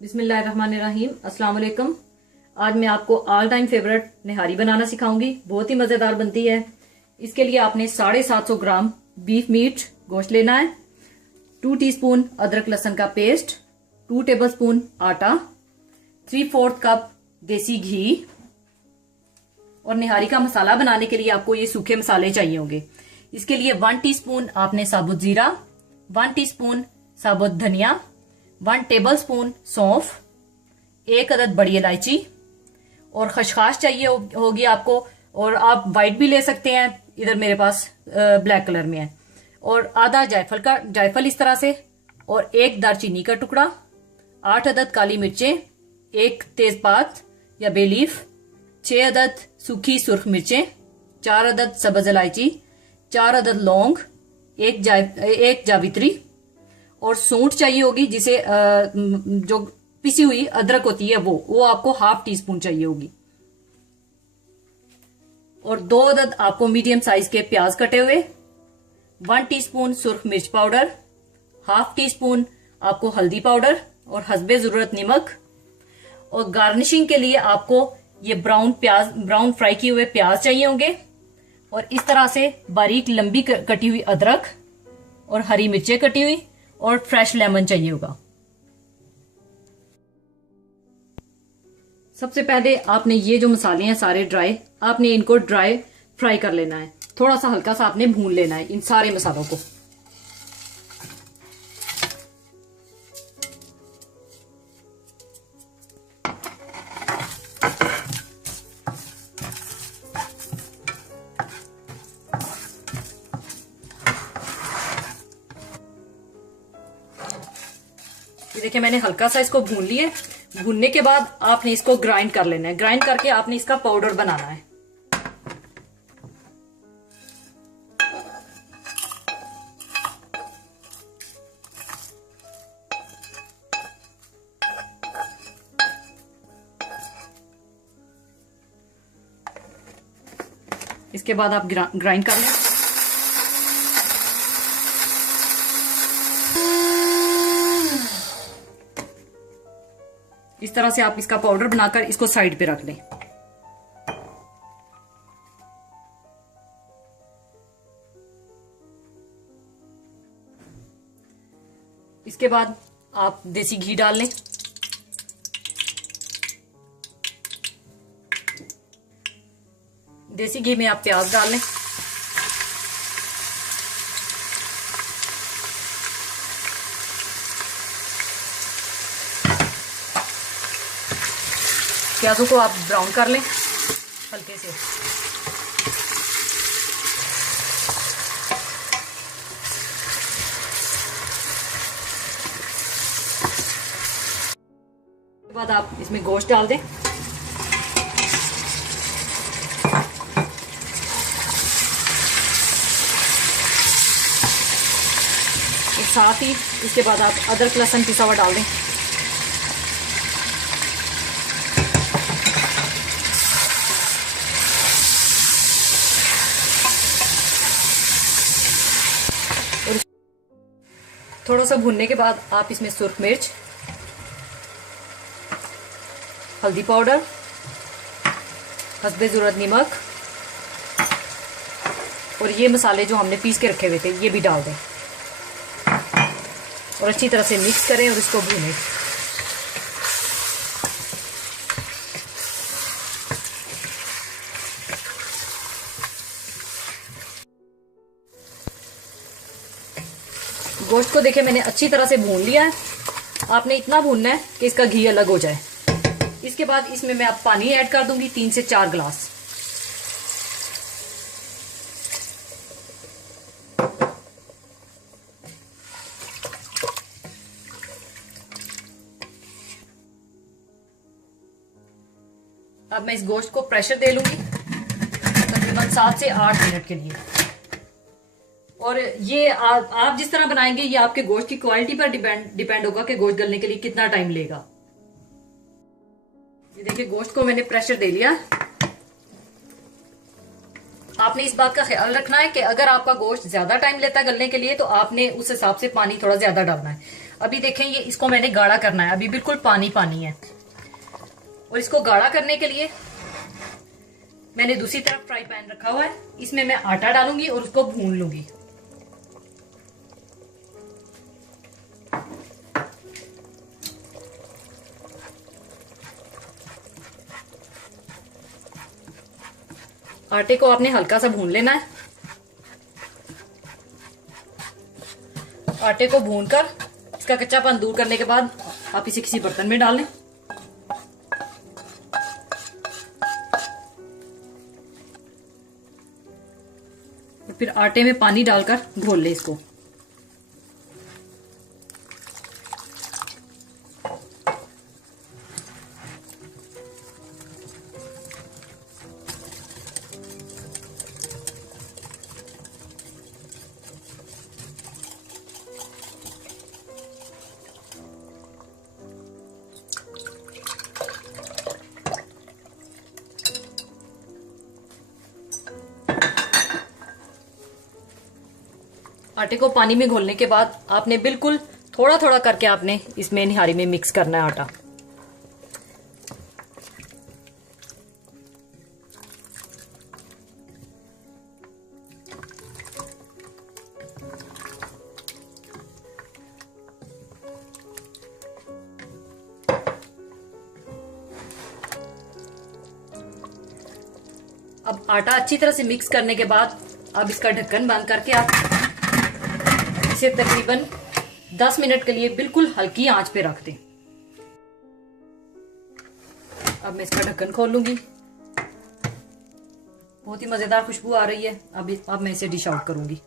बिस्मिल्लाहिर्रहमानिर्रहीम। अस्सलाम वालेकुम। आज मैं आपको ऑल टाइम फेवरेट निहारी बनाना सिखाऊंगी। बहुत ही मज़ेदार बनती है। इसके लिए आपने 750 ग्राम बीफ मीट गोश्त लेना है, 2 टीस्पून अदरक लहसुन का पेस्ट, 2 टेबलस्पून आटा, 3/4 कप देसी घी। और निहारी का मसाला बनाने के लिए आपको ये सूखे मसाले चाहिए होंगे। इसके लिए 1 टीस्पून आपने साबुत जीरा, 1 टीस्पून साबुत धनिया, 1 टेबलस्पून सौंफ, 1 अदद बड़ी इलायची और खसखस चाहिए होगी आपको। और आप वाइट भी ले सकते हैं, इधर मेरे पास ब्लैक कलर में है। और आधा जायफल इस तरह से, और 1 दालचीनी का टुकड़ा, 8 अदद काली मिर्चें, 1 तेजपात या बेलीफ, 6 अदद सूखी सुर्ख मिर्चें, 4 अदद सब्ज इलायची, 4 अदद लौंग, 1 जावित्री और सूंठ चाहिए होगी, जिसे जो पिसी हुई अदरक होती है वो आपको ½ टीस्पून चाहिए होगी। और 2 अदद आपको मीडियम साइज के प्याज कटे हुए, 1 टीस्पून सुर्ख मिर्च पाउडर, ½ टीस्पून आपको हल्दी पाउडर और हस्बे जरूरत नमक। और गार्निशिंग के लिए आपको ये ब्राउन फ्राई किए हुए प्याज चाहिए होंगे। और इस तरह से बारीक लंबी कटी हुई अदरक और हरी मिर्चें कटी हुई और फ्रेश लेमन चाहिए होगा। सबसे पहले आपने ये जो मसाले हैं सारे ड्राई, आपने इनको ड्राई फ्राई कर लेना है। थोड़ा सा हल्का सा आपने भून लेना है इन सारे मसालों को। ये देखिए मैंने हल्का सा इसको भून लिया। भूनने के बाद आपने इसको ग्राइंड कर लेना है। ग्राइंड करके आपने इसका पाउडर बनाना है। इसके बाद आप ग्राइंड कर लें। इस तरह से आप इसका पाउडर बनाकर इसको साइड पे रख लें। इसके बाद आप देसी घी डाल लें। देसी घी में आप प्याज डाल लें। प्याजों को आप ब्राउन कर लें हल्के से। उसके बाद आप इसमें गोश्त डाल दें। साथ ही इसके बाद आप अदरक लहसुन पिसा हुआ डाल दें। और थोड़ा सा भूनने के बाद आप इसमें सुर्ख मिर्च, हल्दी पाउडर, हस्बे जरूरत नमक और ये मसाले जो हमने पीस के रखे हुए थे ये भी डाल दें। और अच्छी तरह से मिक्स करें और इसको भूनें। गोश्त को देखिए मैंने अच्छी तरह से भून लिया है। आपने इतना भूनना है कि इसका घी अलग हो जाए। इसके बाद इसमें मैं अब पानी ऐड कर दूंगी 3 से 4 गिलास। अब मैं इस गोश्त को प्रेशर दे लूंगी तकरीबन 7 से 8 मिनट के लिए। और ये आप जिस तरह बनाएंगे ये आपके गोश्त की क्वालिटी पर डिपेंड होगा कि गोश्त गलने के लिए कितना टाइम लेगा। ये देखिए गोश्त को मैंने प्रेशर दे लिया। आपने इस बात का ख्याल रखना है कि अगर आपका गोश्त ज्यादा टाइम लेता है गलने के लिए तो आपने उस हिसाब से पानी थोड़ा ज्यादा डालना है। अभी देखें ये इसको मैंने गाढ़ा करना है, अभी बिल्कुल पानी पानी है। और इसको गाढ़ा करने के लिए मैंने दूसरी तरफ फ्राई पैन रखा हुआ है, इसमें मैं आटा डालूंगी और उसको भून लूंगी। आटे को आपने हल्का सा भून लेना है। आटे को भूनकर इसका कच्चापन दूर करने के बाद आप इसे किसी बर्तन में डाल लें। और फिर आटे में पानी डालकर घोल लें इसको। आटे को पानी में घोलने के बाद आपने बिल्कुल थोड़ा थोड़ा करके आपने इसमें निहारी में मिक्स करना है आटा। अब आटा अच्छी तरह से मिक्स करने के बाद अब इसका ढक्कन बंद करके आप इसे तकरीबन 10 मिनट के लिए बिल्कुल हल्की आंच पे रख दें। अब मैं इसका ढक्कन खोल लूंगी। बहुत ही मजेदार खुशबू आ रही है। अब मैं इसे डिश आउट करूंगी।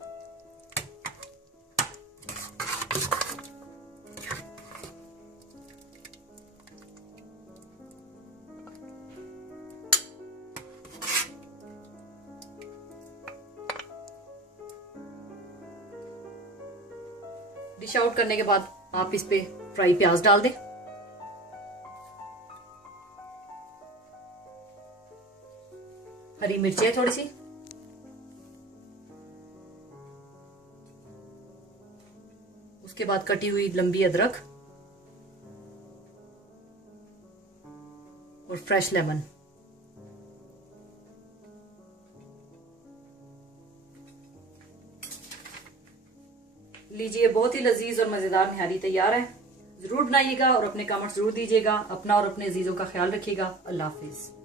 डिश आउट करने के बाद आप इस पे फ्राई प्याज डाल दें। हरी मिर्चें थोड़ी सी, उसके बाद कटी हुई लंबी अदरक और फ्रेश लेमन। लीजिए, बहुत ही लजीज और मजेदार निहारी तैयार है। जरूर बनाइएगा और अपने कमेंट्स जरूर दीजिएगा। अपना और अपने अजीजों का ख्याल रखिएगा। अल्लाह हाफिज।